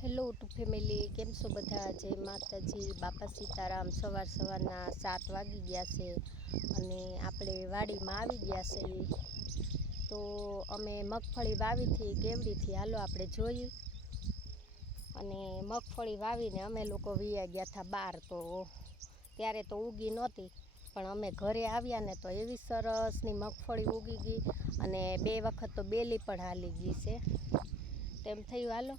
Hello two family, કેમ છો બધા? જય માતાજી, બાપા સીતારામ. સવારના 7 વાગી ગયા છે અને આપણે વાડીમાં આવી ગયા છીએ. તો અમે મગફળી વાવી હતી કેવડીથી, હાલો આપણે જોઈએ. અને મગફળી વાવીને અમે લોકો વિયા ગયા હતા બહાર. તો ત્યારે તો ઉગી નહોતી, પણ અમે ઘરે આવ્યા ને તો એવી સરસની મગફળી ઉગી ગઈ અને 2 વખત તો બેલી પણ હાલી ગઈ છે. તેમ થયું હાલો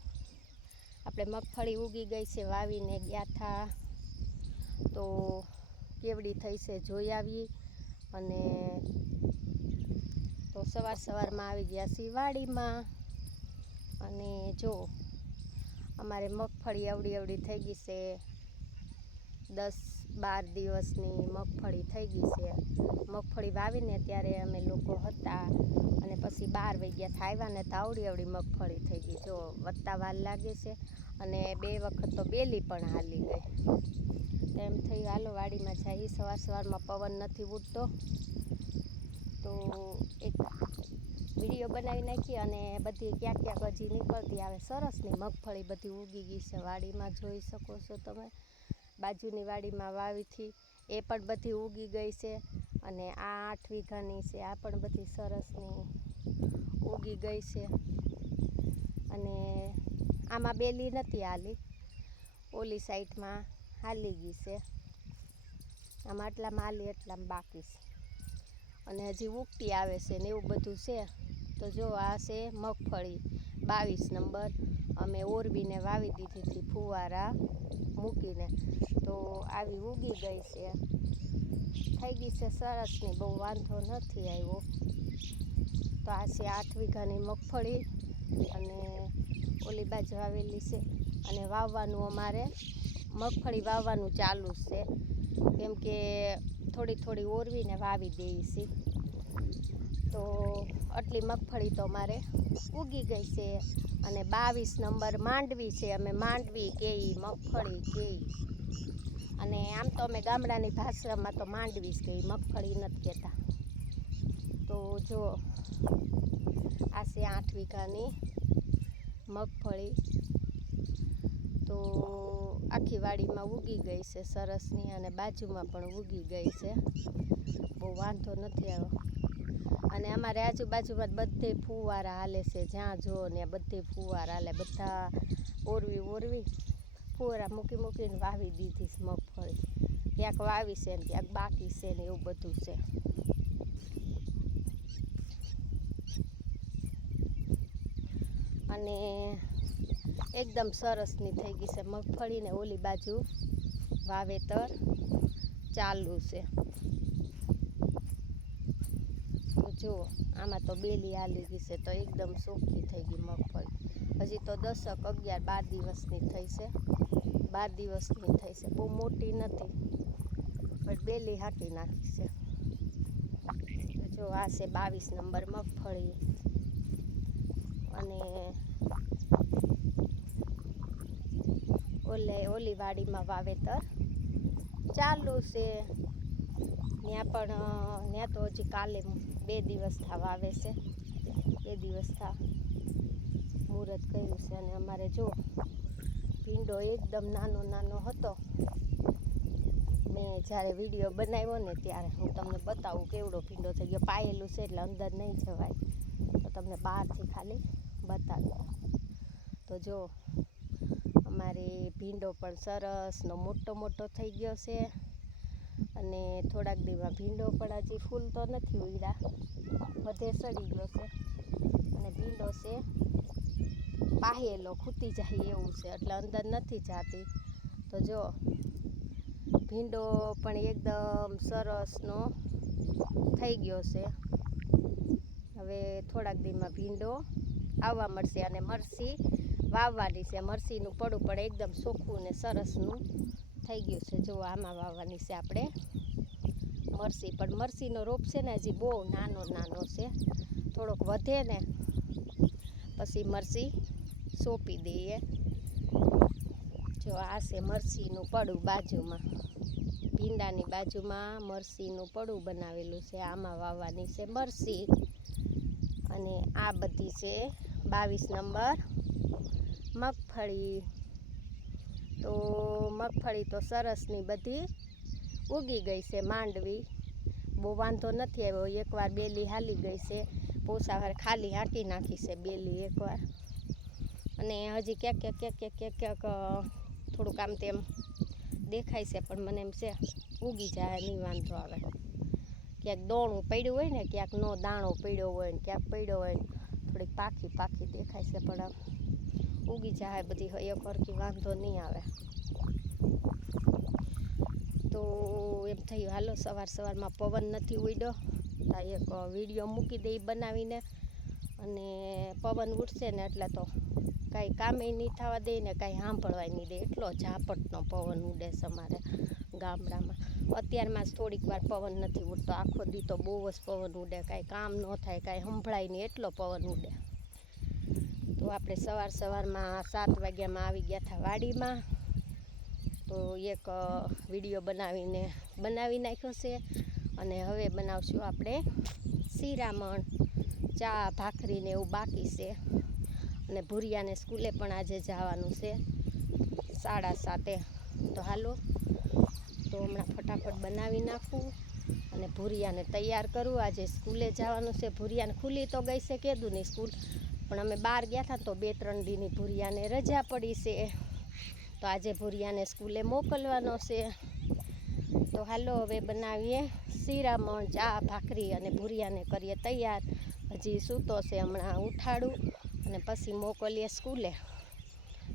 આપણે મગફળી ઉગી ગઈ છે, વાવીને ગયા હતા તો કેવડી થઈ છે જોઈ આવીએ. અને તો સવારમાં આવી ગયા છીએ વાડીમાં. અને જો અમારે મગફળી એવડી થઈ ગઈ છે, 10-12 દિવસની મગફળી થઈ ગઈ છે. મગફળી વાવીને ત્યારે અમે લોકો હતા અને પછી 12 વાગ્યા આવ્યા ને તો આવડી મગફળી થઈ ગઈ. જો વધતા વાર લાગે છે અને 2 વખત તો બેલી પણ હાલી ગઈ. તેમ થઈ હાલો વાડીમાં જઈએ. સવારમાં પવન નથી ઉડતો તો એક વિડીયો બનાવી નાખી. અને બધી ક્યાંક હજી નીકળતી આવે સરસની મગફળી બધી ઉગી ગઈ છે વાડીમાં, જોઈ શકો છો તમે. બાજુની વાડીમાં વાવીથી એ પણ બધી ઉગી ગઈ છે. અને આ 8 વીઘાની છે, આ પણ બધી સરસની ઉગી ગઈ છે. અને આમાં બેલી નથી હાલી, ઓલી સાઈડમાં હાલી ગઈ છે. આમાં આટલામાં હાલી, એટલામાં બાકી છે. અને હજી ઉગતી આવે છે ને એવું બધું છે. તો જો આ છે મગફળી 22 નંબર. અમે ઓરવીને વાવી દીધી હતી ફુવારા મૂકીને, તો આવી ઉગી ગઈ છે. થઈ ગઈ છે સરસની, બહુ વાંધો નથી આવ્યો. તો આ છે 8 વીઘાની મગફળી અને ઓલી બાજુ આવેલી છે. અને વાવવાનું અમારે મગફળી વાવવાનું ચાલુ છે, કેમ કે થોડી ઓરવીને વાવી દઈએ છીએ. તો આટલી મગફળી તો અમારે ઉગી ગઈ છે. અને 22 નંબર માંડવી છે, અમે માંડવી કહીએ, મગફળી કહીએ. અને આમ તો અમે ગામડાની ભાષામાં તો માંડવી જ કહીએ, મગફળી નથી કહેતા. તો જો આ છે 8 વીઘાની મગફળી. તો આખી વાડીમાં ઉગી ગઈ છે સરસની, અને બાજુમાં પણ ઉગી ગઈ છે, બહુ વાંધો નથી આવ્યો. અને અમારે આજુબાજુમાં બધે ફુવારા હાલે છે, જ્યાં જો ને બધે ફુવારા હાલે. બધા ઓરવી ફુવારા મૂકીને વાવી દીધી છે મગફળી. ક્યાંક વાવી છે ને ક્યાંક બાકી છે ને એવું બધું છે. અને એકદમ સરસની થઈ ગઈ છે મગફળી. ને ઓલી બાજુ વાવેતર ચાલુ છે. તો જુઓ, આમાં તો બેલી હાલી ગઈ છે, તો એકદમ ચોખ્ખી થઈ ગઈ મગફળી. હજી તો 10-11-12 દિવસની થઈ છે. 12 દિવસની થઈ છે, બહુ મોટી નથી, પણ બેલી હાકી નાખી છે. જો આ છે 22 નંબર મગફળી. અને ઓલી વાડીમાં વાવેતર ચાલુ છે. ત્યાં તો હજી કાલે 2 દિવસ થા વાવે છે, 2 દિવસ થા મુહૂર્ત કર્યું છે. અને અમારે જો ભીંડો એકદમ નાનો હતો. મેં જ્યારે વિડીયો બનાવ્યો ને ત્યારે હું તમને બતાવું કેવડો ભીંડો થઈ ગયો. પાયેલું છે એટલે અંદર નહીં જવાય, તો તમને બહારથી ખાલી બતાવી. તો જો અમારે ભીંડો પણ સરસનો મોટો થઈ ગયો છે. અને થોડાક દીમાં ભીંડો પણ હજી ફૂલ તો નથી ઉડ્યા, બધે સડી ગયો છે. અને ભીંડો છે પાયેલો, ખૂટી જાય એવું છે, એટલે અંદર નથી જાતી. તો જો ભીંડો પણ એકદમ સરસનો થઈ ગયો છે. હવે થોડાક દીમાં ભીંડો આવવા મળશે. અને મરસી વાવવાની છે. મરસીનું પડું પણ એકદમ ચોખ્ખું ને સરસનું થઈ ગયું છે. જો આમાં વાવવાની છે આપણે મરસી. પણ મરસીનો રોપ છે ને હજી બહુ નાનો છે, થોડોક વધે ને પછી મરસી સોંપી દઈએ. જો આ છે મરસીનું પડું બાજુમાં, ભીંડાની બાજુમાં મરસીનું પડું બનાવેલું છે. આમાં વાવવાની છે મરસી. અને આ બધી છે 22 નંબર મગફળી તો સરસની બધી ઉગી ગઈ છે. માંડવી બહુ વાંધો નથી આવ્યો. એકવાર બેલી હાલી ગઈ છે, પોસાવાર ખાલી હાંકી નાખી છે બેલી એકવાર. અને હજી ક્યાંક થોડુંક આમ તેમ દેખાય છે, પણ મને એમ છે ઉગી જાય, નહીં વાંધો આવે. ક્યાંક દોણું પડ્યું હોય ને, ક્યાંક નો દાણો પડ્યો હોય ને, ક્યાંક પડ્યો હોય ને થોડીક પાખી દેખાય છે, પણ ઉગી જાય બધી એક હરખી, વાંધો નહીં આવે. તો એમ થયું હાલો સવારમાં પવન નથી ઉડ્યો, તો એક વિડીયો મૂકી દઈ બનાવીને. અને પવન ઉઠશે ને એટલે તો કાંઈ કામે નહીં થવા દે ને કાંઈ સાંભળવાય નહીં દે, એટલો ઝાપટનો પવન ઉડે છે અમારે ગામડામાં. અત્યારમાં જ થોડીક વાર પવન નથી ઉડતો, આખો દી તો બહુ જ પવન ઉડે, કાંઈ કામ ન થાય, કાંઈ સંભળાય નહીં, એટલો પવન ઉડે. તો આપણે સવારમાં 7 વાગ્યામાં આવી ગયા હતા વાડીમાં. તો એક વિડીયો બનાવી નાખ્યો છે. અને હવે બનાવશું આપણે શિરામણ, ચા ભાખરીને એવું બાકી છે. અને ભૂરિયાને સ્કૂલે પણ આજે જવાનું છે 7:30. તો હાલો, તો હમણાં ફટાફટ બનાવી નાખું અને ભૂરિયાને તૈયાર કરું. આજે સ્કૂલે જવાનું છે. ભૂરિયાને ખુલ્લી તો ગઈ છે કીધું સ્કૂલ, પણ અમે બહાર ગયા હતા તો 2-3 દીની ભૂરિયાને રજા પડી છે, તો આજે ભૂરિયાને સ્કૂલે મોકલવાનો છે. તો હાલો હવે બનાવીએ શિરામણ, ચા ભાખરી અને ભૂરિયાને કરીએ તૈયાર. હજી સૂતો છે, હમણાં ઉઠાડું અને પછી મોકલીએ સ્કૂલે.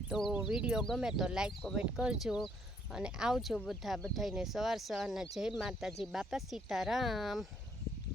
તો વિડીયો ગમે તો લાઈક કોમેન્ટ કરજો અને આવજો બધાને સવારના જય માતાજી, બાપા સીતારામ.